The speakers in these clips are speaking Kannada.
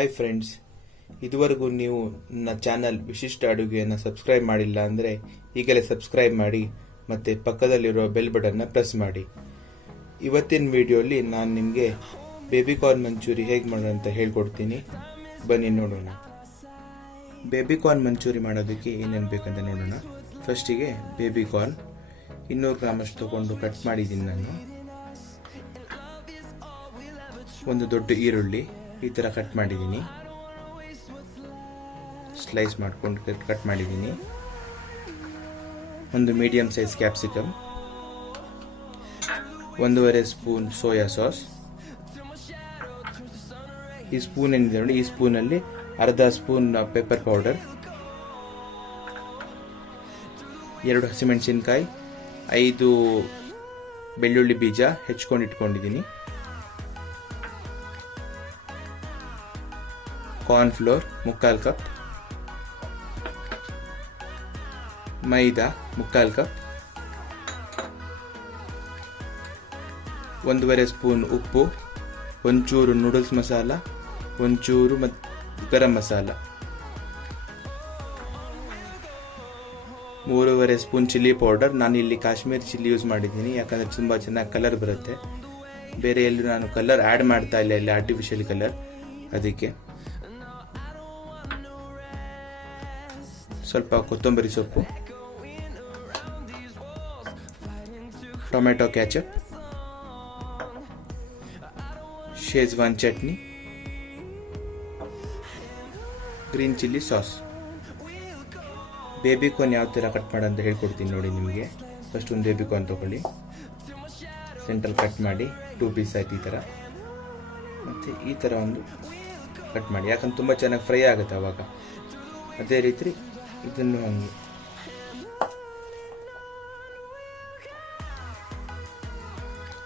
ಹಾಯ್ ಫ್ರೆಂಡ್ಸ್, ಇದುವರೆಗೂ ನೀವು ನನ್ನ ಚಾನಲ್ ವಿಶಿಷ್ಟ ಅಡುಗೆಯನ್ನು ಸಬ್ಸ್ಕ್ರೈಬ್ ಮಾಡಿಲ್ಲ ಅಂದರೆ ಈಗಲೇ ಸಬ್ಸ್ಕ್ರೈಬ್ ಮಾಡಿ ಮತ್ತು ಪಕ್ಕದಲ್ಲಿರುವ ಬೆಲ್ ಬಟನ್ನ ಪ್ರೆಸ್ ಮಾಡಿ. ಇವತ್ತಿನ ವಿಡಿಯೋಲಿ ನಾನು ನಿಮಗೆ ಬೇಬಿ ಕಾರ್ನ್ ಮಂಚೂರಿ ಹೇಗೆ ಮಾಡೋದು ಅಂತ ಹೇಳ್ಕೊಡ್ತೀನಿ. ಬನ್ನಿ ನೋಡೋಣ. ಬೇಬಿ ಕಾರ್ನ್ ಮಂಚೂರಿ ಮಾಡೋದಕ್ಕೆ ಏನೇನು ಬೇಕಂತ ನೋಡೋಣ. ಫಸ್ಟಿಗೆ ಬೇಬಿ ಕಾರ್ನ್ 200 ಗ್ರಾಮಷ್ಟು ತಗೊಂಡು ಕಟ್ ಮಾಡಿದ್ದೀನಿ ನಾನು. ಒಂದು ದೊಡ್ಡ ಈರುಳ್ಳಿ ಈ ಥರ ಕಟ್ ಮಾಡಿದ್ದೀನಿ, ಸ್ಲೈಸ್ ಮಾಡ್ಕೊಂಡು ಕಟ್ ಮಾಡಿದ್ದೀನಿ. ಒಂದು medium size capsicum, 1.5 spoon soya sauce. ಈ ಸ್ಪೂನ್ ಏನಿದೆ ನೋಡಿ, ಈ ಸ್ಪೂನಲ್ಲಿ ಅರ್ಧ ಸ್ಪೂನ್ ಪೆಪ್ಪರ್ ಪೌಡರ್, 2 ಹಸಿಮೆಣಸಿನ್ಕಾಯಿ, 5 ಬೆಳ್ಳುಳ್ಳಿ ಬೀಜ ಹೆಚ್ಕೊಂಡು ಇಟ್ಕೊಂಡಿದ್ದೀನಿ, ಕಾರ್ನ್ ಫ್ಲೋರ್ 3/4 ಕಪ್, ಮೈದಾ 3/4 ಕಪ್, 1.5 ಸ್ಪೂನ್ ಉಪ್ಪು, ಒಂಚೂರು ನೂಡಲ್ಸ್ ಮಸಾಲ, ಒಂಚೂರು garam masala, 3.5 spoon chilli powder. ನಾನು ಇಲ್ಲಿ ಕಾಶ್ಮೀರಿ ಚಿಲ್ಲಿ ಯೂಸ್ ಮಾಡಿದ್ದೀನಿ, ಯಾಕಂದರೆ ತುಂಬ ಚೆನ್ನಾಗಿ ಕಲರ್ ಬರುತ್ತೆ. ಬೇರೆ ಎಲ್ಲೂ ನಾನು ಕಲರ್ ಆ್ಯಡ್ ಮಾಡ್ತಾ ಇಲ್ಲ, ಇಲ್ಲಿ ಆರ್ಟಿಫಿಷಿಯಲ್ ಕಲರ್, ಅದಕ್ಕೆ. ಸ್ವಲ್ಪ ಕೊತ್ತಂಬರಿ ಸೊಪ್ಪು, tomato catch-up, Schezwan chutney, green chilli sauce. Baby corn ಯಾವ ಥರ ಕಟ್ ಮಾಡೋಂತ ಹೇಳ್ಕೊಡ್ತೀನಿ ನೋಡಿ ನಿಮಗೆ. ಫಸ್ಟ್ ಒಂದು ಬೇಬಿ ಕಾರ್ನ್ ತೊಗೊಳ್ಳಿ, ಸೆಂಟ್ರಲ್ ಕಟ್ ಮಾಡಿ 2 ಪೀಸ್ ಆಯ್ತು ಈ ಥರ. ಮತ್ತು ಈ ಥರ ಒಂದು ಕಟ್ ಮಾಡಿ, ಯಾಕಂದ್ರೆ ತುಂಬ ಚೆನ್ನಾಗಿ ಫ್ರೈ ಆಗುತ್ತೆ ಆವಾಗ. ಅದೇ ರೀತಿ ಇದನ್ನು ಹಂಗೆ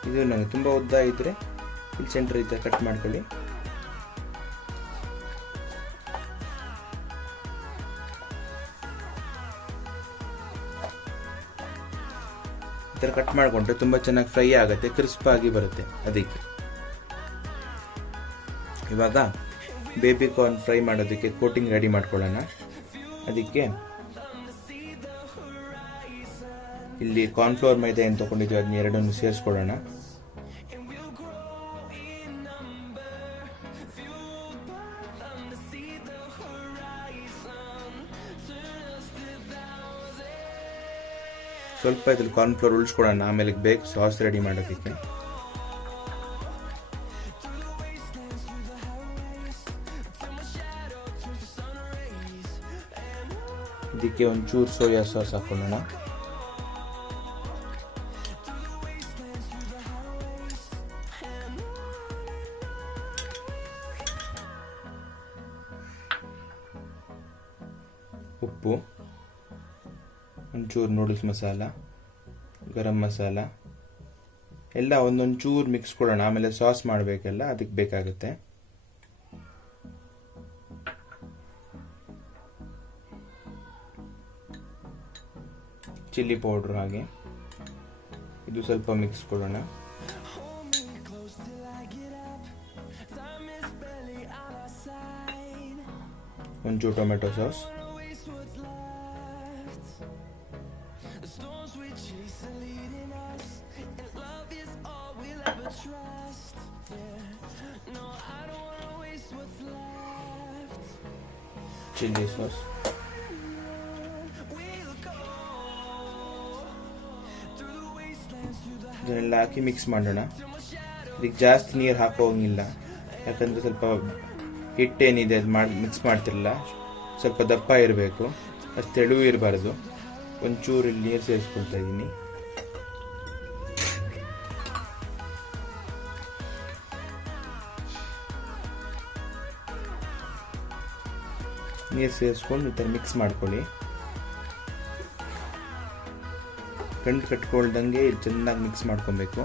ಇದು ನನಗೆ ತುಂಬ ಉದ್ದ ಇದ್ದರೆ ಇಲ್ಲಿ ಸೆಂಟರ್ ಈ ಥರ ಕಟ್ ಮಾಡ್ಕೊಳ್ಳಿ. ಈ ಥರ ಕಟ್ ಮಾಡಿಕೊಂಡ್ರೆ ತುಂಬ ಚೆನ್ನಾಗಿ ಫ್ರೈ ಆಗುತ್ತೆ, ಕ್ರಿಸ್ಪ್ ಆಗಿ ಬರುತ್ತೆ. ಅದಕ್ಕೆ ಇವಾಗ ಬೇಬಿ ಕಾರ್ನ್ ಫ್ರೈ ಮಾಡೋದಕ್ಕೆ ಕೋಟಿಂಗ್ ರೆಡಿ ಮಾಡ್ಕೊಳ್ಳೋಣ. ಅದಕ್ಕೆ ಇಲ್ಲಿ ಕಾರ್ನ್ಫ್ಲೋರ್ ಮೈದಾ ಏನು ತೊಗೊಂಡಿದ್ದೀವಿ ಅದನ್ನ ಎರಡನ್ನು ಸೇರಿಸ್ಕೊಳ್ಳೋಣ. ಸ್ವಲ್ಪ ಇದ್ರಲ್ಲಿ ಕಾರ್ನ್ಫ್ಲೋರ್ ಉಳಿಸ್ಕೊಳ್ಳೋಣ, ಆಮೇಲೆ ಬೇಕು ಸಾಸ್ ರೆಡಿ ಮಾಡೋದಕ್ಕೆ. ಇದಕ್ಕೆ ಒಂಚೂರು ಸೋಯಾ ಸಾಸ್ ಹಾಕೊಳ್ಳೋಣ, ಉಪ್ಪು, ಒಂಚೂರು ನೂಡಲ್ಸ್ ಮಸಾಲ, ಗರಂ ಮಸಾಲ ಎಲ್ಲ ಒಂದೊಂದು ಚೂರು ಮಿಕ್ಸ್ ಕೊಡೋಣ. ಆಮೇಲೆ ಸಾಸ್ ಮಾಡಬೇಕೆಲ್ಲ, ಅದಕ್ಕೆ ಬೇಕಾಗುತ್ತೆ. ಚಿಲ್ಲಿ ಪೌಡ್ರ್, ಹಾಗೆ ಇದು ಸ್ವಲ್ಪ ಮಿಕ್ಸ್ ಕೊಡೋಣ. ಒಂಚೂರು ಟೊಮೆಟೊ ಸಾಸ್, ಚಿಲ್ಲಿ ಸಾಸ್, ಇದನ್ನೆಲ್ಲ ಹಾಕಿ ಮಿಕ್ಸ್ ಮಾಡೋಣ. ಇದಕ್ಕೆ ಜಾಸ್ತಿ ನೀರು ಹಾಕೋಂಗಿಲ್ಲ, ಯಾಕಂದರೆ ಸ್ವಲ್ಪ ಹಿಟ್ಟೇನಿದೆ ಅದು ಮಿಕ್ಸ್ ಮಾಡ್ತಿರಲ್ಲ, ಸ್ವಲ್ಪ ದಪ್ಪ ಇರಬೇಕು, ಅಷ್ಟು ತೆಳು ಇರಬಾರ್ದು. ಒಂಚೂರು ಇಲ್ಲಿ ನೀರು ಸೇರಿಸ್ಕೊಳ್ತಾ ಇದ್ದೀನಿ. ನೀರು ಸೇರಿಸ್ಕೊಂಡು ಈ ಥರ ಮಿಕ್ಸ್ ಮಾಡ್ಕೊಳ್ಳಿ. ಗಂಟು ಕಟ್ಕೊಳ್ದಂಗೆ ಚೆನ್ನಾಗಿ ಮಿಕ್ಸ್ ಮಾಡ್ಕೊಬೇಕು.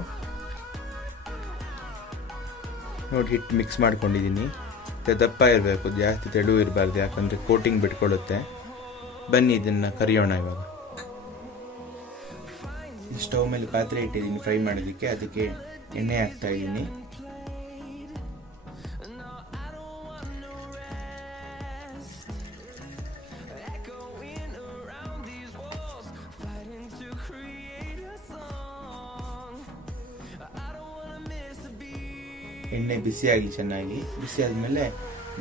ನೋಡಿ, ಹಿಟ್ಟು ಮಿಕ್ಸ್ ಮಾಡ್ಕೊಂಡಿದ್ದೀನಿ. ದಪ್ಪ ಇರಬೇಕು, ಜಾಸ್ತಿ ತೆಳು ಇರಬಾರ್ದು, ಯಾಕಂದರೆ ಕೋಟಿಂಗ್ ಬಿಟ್ಕೊಳ್ಳುತ್ತೆ. ಬನ್ನಿ ಇದನ್ನು ಕರಿಯೋಣ. ಇವಾಗ ಸ್ಟವ್ ಮೇಲೆ ಪಾತ್ರೆ ಇಟ್ಟಿದ್ದೀನಿ ಫ್ರೈ ಮಾಡೋದಕ್ಕೆ, ಅದಕ್ಕೆ ಎಣ್ಣೆ ಹಾಕ್ತಾ ಇದ್ದೀನಿ. ಎಣ್ಣೆ ಬಿಸಿ ಆಗಲಿ ಚೆನ್ನಾಗಿ. ಬಿಸಿ ಆದಮೇಲೆ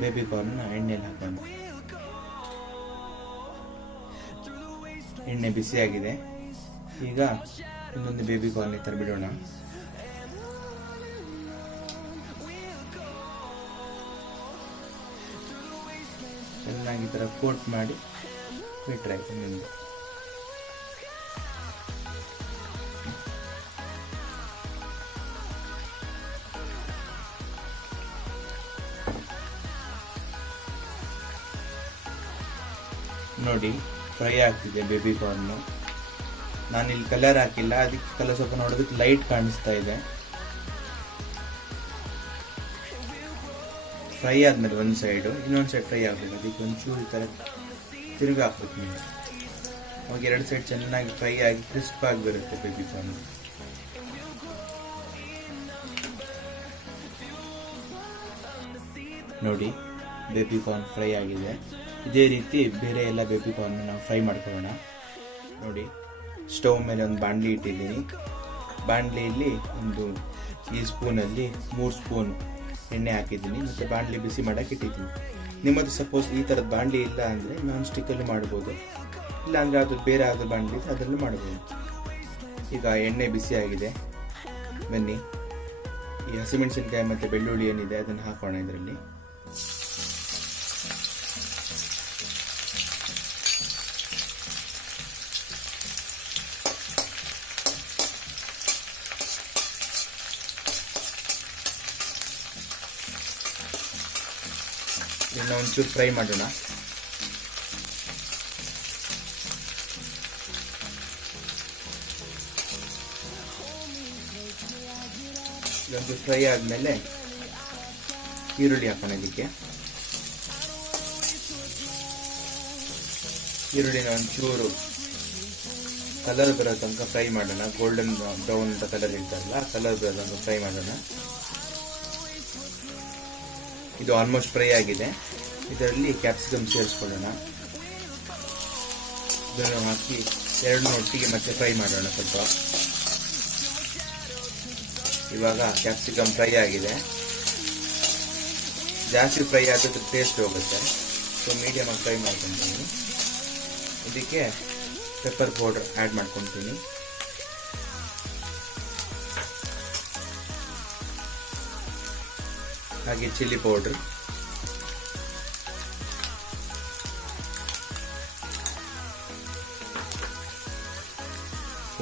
ಬೇಬಿ ಕಾರ್ನ್ ಎಣ್ಣೆಲಿ ಹಾಕೋಣ. ಎಣ್ಣೆ ಬಿಸಿ ಆಗಿದೆ. ಈಗ ಇನ್ನೊಂದು ಬೇಬಿ ಕಾರ್ನ್ ಈ ಥರ ಬಿಡೋಣ. ಚೆನ್ನಾಗಿ ಈ ಥರ ಕೋಟ್ ಮಾಡಿ ಬಿಟ್ರೆ ಆಯ್ತು. ನೋಡಿ ಫ್ರೈ ಆಗ್ತಿದೆ ಬೇಬಿ ಕಾರ್ನ್. ನಾನಿಲ್ಲಿ ಕಲರ್ ಹಾಕಿಲ್ಲ, ಅದಕ್ಕೆ ಕಲರ್ ಸ್ವಲ್ಪ ನೋಡೋದಕ್ಕೆ ಲೈಟ್ ಕಾಣಿಸ್ತಾ ಇದೆ. ಫ್ರೈ ಆದ್ಮೇಲೆ ಒಂದು ಸೈಡು, ಇನ್ನೊಂದು ಸೈಡ್ ಫ್ರೈ ಆಗಬೇಕು. ಅದಕ್ಕೆ ಒಂಚೂರು ಈ ಥರ ತಿರುಗಿ ಹಾಕ್ಬೇಕು ನೀವು. ಅವಾಗ ಎರಡು ಸೈಡ್ ಚೆನ್ನಾಗಿ ಫ್ರೈ ಆಗಿ ಕ್ರಿಸ್ಪ್ ಆಗಿ ಬರುತ್ತೆ ಬೇಬಿ ಕಾರ್ನ್. ನೋಡಿ ಬೇಬಿ ಕಾರ್ನ್ ಫ್ರೈ ಆಗಿದೆ. ಇದೇ ರೀತಿ ಬೇರೆ ಎಲ್ಲ ಬೇಬಿ ಕಾರ್ನ್ ನಾವು ಫ್ರೈ ಮಾಡ್ಕೊಳ್ಳೋಣ. ನೋಡಿ ಸ್ಟವ್ ಮೇಲೆ ಒಂದು ಬಾಣಲಿ ಇಟ್ಟಿದ್ದೀನಿ. ಬಾಣಲಿಯಲ್ಲಿ ಈ ಸ್ಪೂನಲ್ಲಿ 3 ಸ್ಪೂನ್ ಎಣ್ಣೆ ಹಾಕಿದ್ದೀನಿ. ಮತ್ತು ಬಾಣಲಿ ಬಿಸಿ ಮಾಡೋಕೆ ಇಟ್ಟಿದ್ದೀನಿ. ನಿಮ್ಮದು ಸಪೋಸ್ ಈ ಥರದ ಬಾಣಲಿ ಇಲ್ಲ ಅಂದರೆ ನಾನ್ ಸ್ಟಿಕ್ಕಲ್ಲಿ ಮಾಡ್ಬೋದು, ಇಲ್ಲ ಅಂದರೆ ಅದು ಬೇರೆ ಯಾವುದು ಬಾಣಲಿ ಅದರಲ್ಲೂ ಮಾಡ್ಬೋದು. ಈಗ ಎಣ್ಣೆ ಬಿಸಿ ಆಗಿದೆ. ಬನ್ನಿ ಈ ಹಸಿಮೆಣಸಿನಕಾಯಿ ಮತ್ತು ಬೆಳ್ಳುಳ್ಳಿ ಏನಿದೆ ಅದನ್ನು ಹಾಕೋಣ ಇದರಲ್ಲಿ. ಇದನ್ನ ಒಂಚೂರು ಫ್ರೈ ಮಾಡೋಣ. ಇದೊಂದು ಫ್ರೈ ಆದಮೇಲೆ ಈರುಳ್ಳಿ ಹಾಕೋಣ. ಇದಕ್ಕೆ ಈರುಳ್ಳಿನ ಒಂಚೂರು ಕಲರ್ ಬರೋ ತನಕ ಫ್ರೈ ಮಾಡೋಣ. ಗೋಲ್ಡನ್ ಬ್ರೌನ್ ಅಂತ ಕಲರ್ ಇರ್ತಾರಲ್ಲ, ಆ ಕಲರ್ ಬರೋ ತನಕ ಫ್ರೈ ಮಾಡೋಣ. ಇದು ಆಲ್ಮೋಸ್ಟ್ ಫ್ರೈ ಆಗಿದೆ. ಇದರಲ್ಲಿ ಕ್ಯಾಪ್ಸಿಕಮ್ ಸೇರಿಸ್ಕೊಳ್ಳೋಣ. ಇದನ್ನು ಹಾಕಿ ಎರಡನ್ನೂ ಒಟ್ಟಿಗೆ ಮತ್ತೆ ಫ್ರೈ ಮಾಡೋಣ ಸ್ವಲ್ಪ. ಇವಾಗ ಕ್ಯಾಪ್ಸಿಕಮ್ ಫ್ರೈ ಆಗಿದೆ. ಜಾಸ್ತಿ ಫ್ರೈ ಆಗೋದು ಟೇಸ್ಟ್ ಹೋಗುತ್ತೆ, ಸೊ ಮೀಡಿಯಮ್ ಆಗಿ ಫ್ರೈ ಮಾಡ್ಕೊತೀನಿ. ಇದಕ್ಕೆ ಪೆಪ್ಪರ್ ಪೌಡರ್ ಆ್ಯಡ್ ಮಾಡ್ಕೊತೀನಿ. ಹಾಗೆ ಚಿಲ್ಲಿ ಪೌಡರ್,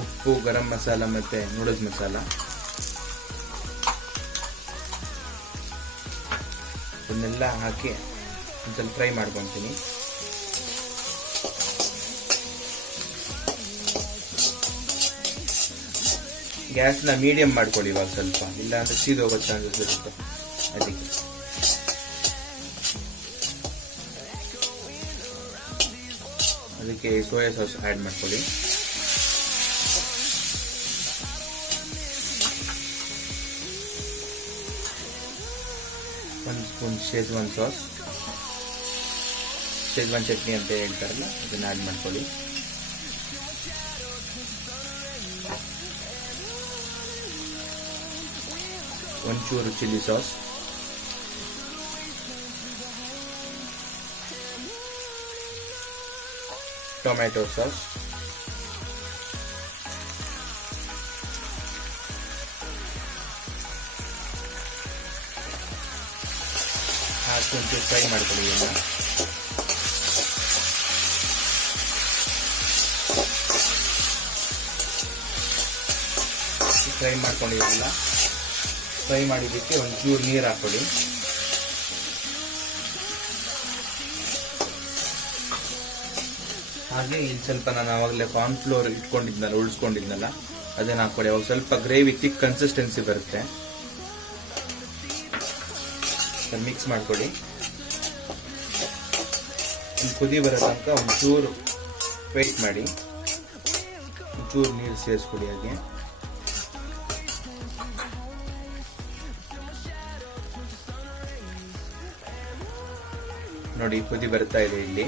ಉಪ್ಪು, ಗರಂ ಮಸಾಲ ಮತ್ತು ನೂಡಲ್ಸ್ ಮಸಾಲ ಇದನ್ನೆಲ್ಲ ಹಾಕಿ ಒಂದು ಸ್ವಲ್ಪ ಫ್ರೈ ಮಾಡ್ಕೊತೀನಿ. ಗ್ಯಾಸ್ನ ಮೀಡಿಯಂ ಮಾಡ್ಕೊಳ್ಳಿ ಇವಾಗ ಸ್ವಲ್ಪ, ಇಲ್ಲ ಅಂದರೆ ಸೀದೋಗೋ ಚಾನ್ಸಸ್ ಇರುತ್ತೆ. ಅದಕ್ಕೆ ಸೋಯಾ ಸಾಸ್ ಆ್ಯಡ್ ಮಾಡ್ಕೊಳ್ಳಿ. ಒಂದು spoon Schezwan sauce, Schezwan chutney ಅಂತ ಹೇಳ್ತಾರಲ್ಲ ಅದನ್ನು ಆ್ಯಡ್ ಮಾಡ್ಕೊಳ್ಳಿ. ಒಂಚೂರು ಚಿಲ್ಲಿ ಸಾಸ್, ಟೊಮ್ಯಾಟೊ ಸಾಸ್, ಹಾಕಿ ಒಂಚೂರು ಫ್ರೈ ಮಾಡ್ಕೊಳ್ಳಿ. ಫ್ರೈ ಮಾಡ್ಕೊಂಡಿರಲಿಲ್ಲ, ಫ್ರೈ ಮಾಡಿದ್ದಕ್ಕೆ ಒಂಚೂರು ನೀರು ಹಾಕ್ಕೊಳ್ಳಿ. ಹಾಗೆ ಇಲ್ಲಿ ಸ್ವಲ್ಪ ನಾನು ಆವಾಗಲೇ ಕಾರ್ನ್ಫ್ಲೋರ್ ಉಳಿಸ್ಕೊಂಡಿದ್ನಲ್ಲ ಅದನ್ನು ಹಾಕ್ಕೊಳ್ಳಿ. ಅವಾಗ ಸ್ವಲ್ಪ ಗ್ರೇವಿ ಥಿಕ್ ಕನ್ಸಿಸ್ಟೆನ್ಸಿ ಬರುತ್ತೆ. ಮಿಕ್ಸ್ ಮಾಡ್ಕೊಳ್ಳಿ. ಒಂದು ಕುದಿ ಬರೋ ತನಕ ಒಂಚೂರು ವೆಯ್ಟ್ ಮಾಡಿ. ಒಂಚೂರು ನೀರು ಸೇರಿಸ್ಕೊಡಿ. ಹಾಗೆ ನೋಡಿ ಕುದಿ ಬರ್ತಾ ಇದೆ. ಇಲ್ಲಿ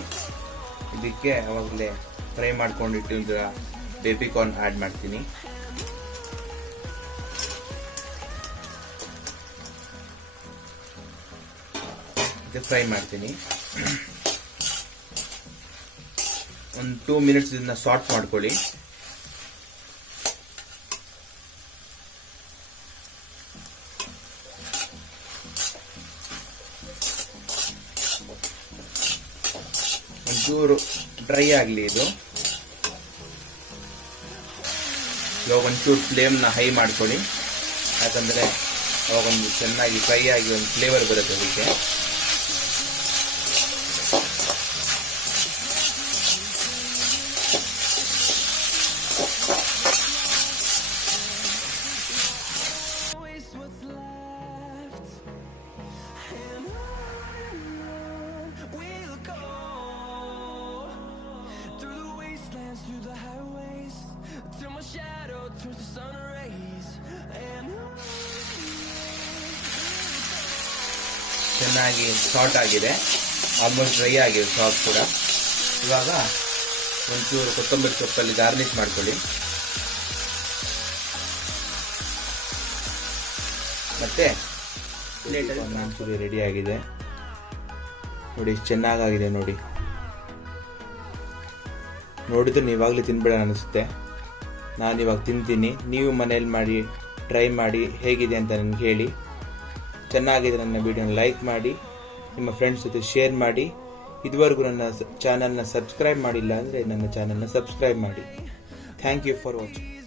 ಇದಕ್ಕೆ ಅವಾಗಲೇ ಫ್ರೈ ಮಾಡ್ಕೊಂಡಿಟ್ಟಿದ್ದ ಬೇಬಿ ಕಾರ್ನ್ ಆ್ಯಡ್ ಮಾಡ್ತೀನಿ. ಮತ್ತೆ ಫ್ರೈ ಮಾಡ್ತೀನಿ. ಒಂದು 2 ಮಿನಿಟ್ಸ್ ಇದನ್ನ ಸಾರ್ಟ್ ಮಾಡ್ಕೊಳ್ಳಿ. ಒಂಚೂರು ಡ್ರೈ ಆಗಲಿ ಇದು. ಇವಾಗ ಒಂಚೂರು ಫ್ಲೇಮ್ನ ಹೈ ಮಾಡ್ಕೊಳ್ಳಿ, ಯಾಕಂದರೆ ಅವಾಗ ಒಂದು ಚೆನ್ನಾಗಿ ಫ್ರೈ ಆಗಿ ಒಂದು ಫ್ಲೇವರ್ ಬರುತ್ತೆ ಅದಕ್ಕೆ. ಚೆನ್ನಾಗಿ ಸಾಟ್ ಆಗಿದೆ, ಆಲ್ಮೋಸ್ಟ್ ಡ್ರೈ ಆಗಿದೆ ಸಾಸ್ ಕೂಡ. ಇವಾಗ ಒಂಚೂರು ಕೊತ್ತಂಬರಿ ಸೊಪ್ಪಲ್ಲಿ ಗಾರ್ನಿಷ್ ಮಾಡ್ಕೊಳ್ಳಿ. ಮತ್ತೆ ಮಂಚೂರಿ ರೆಡಿ ಆಗಿದೆ ನೋಡಿ, ಚೆನ್ನಾಗಿದೆ ನೋಡಿ. ನೋಡಿದ್ರೆ ನೀವಾಗಲೇ ತಿನ್ಬೇಡ ಅನಿಸುತ್ತೆ. ನಾನಿವಾಗ ತಿಂತೀನಿ. ನೀವು ಮನೇಲಿ ಮಾಡಿ ಟ್ರೈ ಮಾಡಿ ಹೇಗಿದೆ ಅಂತ ನನಗೆ ಹೇಳಿ. ಚೆನ್ನಾಗಿದೆ ನನ್ನ ವಿಡಿಯೋನ ಲೈಕ್ ಮಾಡಿ, ನಿಮ್ಮ ಫ್ರೆಂಡ್ಸ್ ಜೊತೆ ಶೇರ್ ಮಾಡಿ. ಇದುವರೆಗೂ ನನ್ನ ಚಾನಲ್ನ ಸಬ್ಸ್ಕ್ರೈಬ್ ಮಾಡಿಲ್ಲ ಅಂದರೆ ನನ್ನ ಚಾನಲ್ನ ಸಬ್ಸ್ಕ್ರೈಬ್ ಮಾಡಿ. Thank you for watching.